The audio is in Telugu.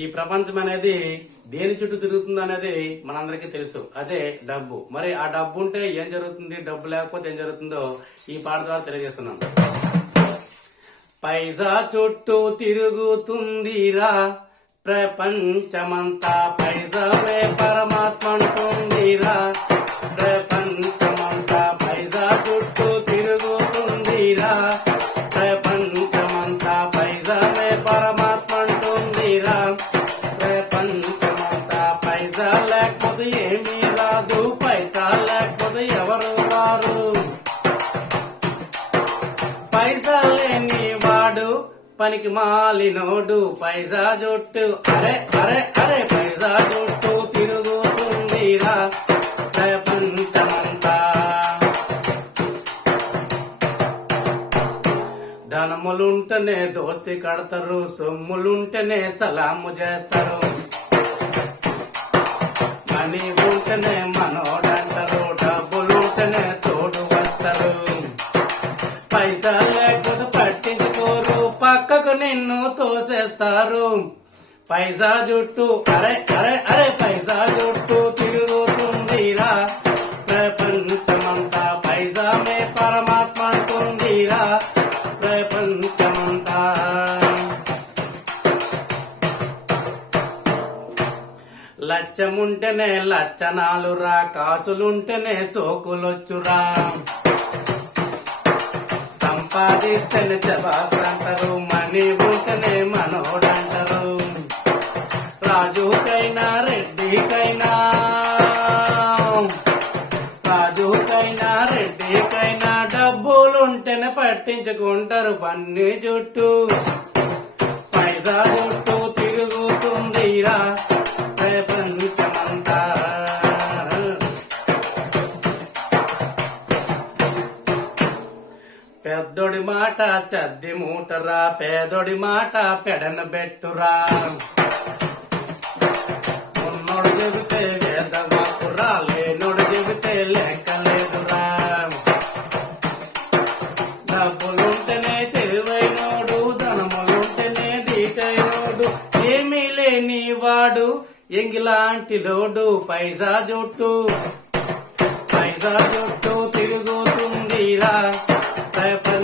ఈ ప్రపంచం అనేది దేని చుట్టూ తిరుగుతుంది అనేది మనందరికీ తెలుసు. అదే డబ్బు. మరి ఆ డబ్బు ఉంటే ఏం జరుగుతుంది, డబ్బు లేకపోతే ఏం జరుగుతుందో ఈ పాట ద్వారా తెలియజేస్తున్నాను. పైసా చుట్టూ తిరుగుతుందిరా ప్రపంచమంతా, పైసలే పరమాత్మ అంటుందిరా ప్రపంచమంతా. పైసా చుట్టూ తిరుగుతుందిరా ప్రపంచమంతా, పైసలే పరమాత్మ అంటుందిరా ప్రపంచమంతా. పైసా లేకపోతే ఏమీ రాదు, పైసా లేకపోతే ఎవరు రారు. పైసా లేని వాడు పనికి మాలినోడు, పైసా జుట్టు అరే అరే అరే పైసా జుట్టు తిరుగుతుందిరా ప్రపంచమంతా. ధనములుంటేనే దోస్తి కడతారు, సొమ్ములుంటేనే సలాము చేస్తారు. మనీ ఉంటేనే మనోడంటారు, డబ్బులుంటేనే తోడు వస్తారు. పైసా లేకపోతే పట్టించుకోరు, పక్కకు నిన్ను తోసేస్తారు. పైసా జుట్టు అరే అరే అరే పైసా జుట్టు తిరుగుతుందిరా ప్రపంచమంతా. పైసామే పరమాత్మ అంటుందిరా ప్రపంచమంతా. లచ్చముంటేనే లచ్చనాలురా, కాసులుంటేనే సోకులొచ్చురా. సంపాదిస్తేనే శబాస్ అంటారు, మనీ ఉంటేనే మనోడంటారు. రాజుకైనా రెడ్డికైనా, రాజుకైనా రెడ్డికైనా డబ్బులుంటేనే పట్టించుకుంటారు. పన్ని జుట్టు పైసా జుట్టు తిరుగుతుందిరా ప్రపంచమంతా. పెద్దోడి మాట చద్ది మూటరా, పేదోడి మాట పెడన బెట్టురా. ఉన్నోడు చెబితే వేద మాకురా, లేనోడు చెబితే లెక్కలేదురా. డబ్బులుంటేనే తెలివైనోడు, ధనములుంటేనే దీటైనోడు, ఏమీ లేని వాడు ఎంగిలాంటి లోడు. పైసా జుట్టు పైసా జుట్టు తిరుగుతుందిరా ప్రపంచమంతా.